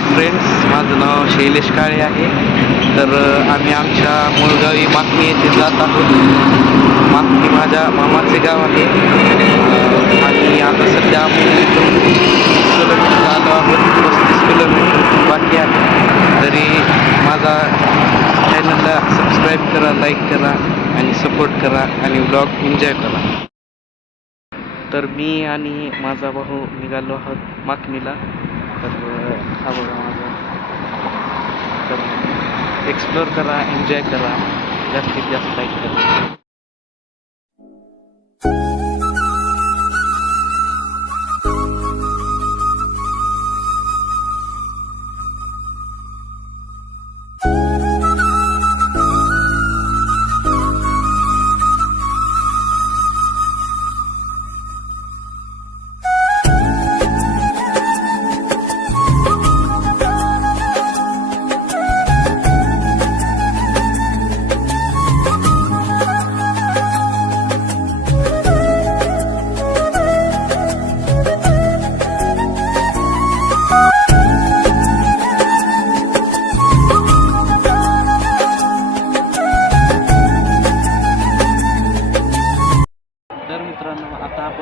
Hi friends माझं नाव शैलेश काळे आहे. तर आम्ही आमच्या मुळगावी माकणी येथे जात आहोत. माकणी माझ्या मामाचे गाव आहे. आणि आता सध्या इथून तीस किलोमीटर आलो आहोत. पस्तीस किलोमीटर बाकी आहे. तरी माझा चॅनलला सबस्क्राईब करा लाईक करा आणि सपोर्ट करा आणि ब्लॉग एन्जॉय करा. तर मी आणि माझा भाऊ निघालो आहोत माकणीला तर हा बघा माझा. तर एक्सप्लोर करा एन्जॉय करा. जास्तीत जास्त लाईक करा.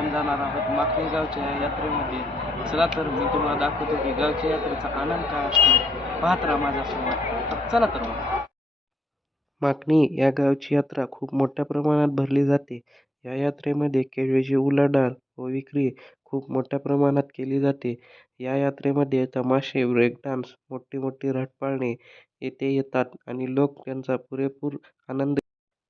आपण जाणार आहोत. माखणी गावच्या यात्रेमध्ये. चला तर मी तुम्हाला दाखवतो की गावच्या यात्रेचा आनंद काय असतो. पाहत राहा माझ्यासोबत. चला तर मग. माकणी या गावची यात्रा खूप मोठ्या प्रमाणात भरली जाते. या यात्रेमध्ये केळीची उलाढाल व विक्री खूप मोठ्या प्रमाणात केली जाते. या यात्रेमध्ये तमाशे ब्रेक डान्स मोठी मोठी रटपाळणे येथे येतात आणि लोक त्यांचा पुरेपूर आनंद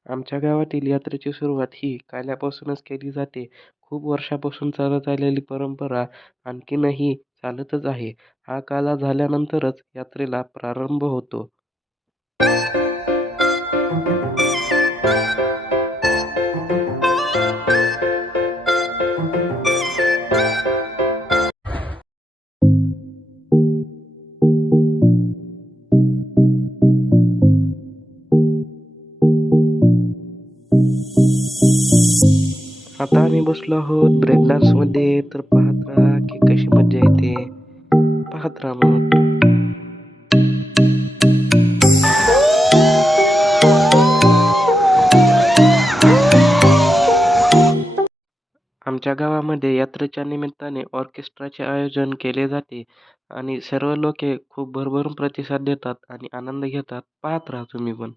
आमच्या गावातील यात्रेची सुरुवात ही काल्यापासूनच केली जाते. खूप वर्षापासून चालत आलेली परंपरा आणखीनही चालतच आहे. हा काला झाल्यानंतरच यात्रेला प्रारंभ होतो. आता आम्ही बसलो आहोत ब्रेक डान्समध्ये. तर पाहत राहा की कशी मजा येते. पाहत राहा मग. आमच्या गावामध्ये यात्रेच्या निमित्ताने ऑर्केस्ट्राचे आयोजन केले जाते आणि सर्व लोके खूप भरभरून प्रतिसाद देतात आणि आनंद घेतात. पाहत राहा तुम्ही पण.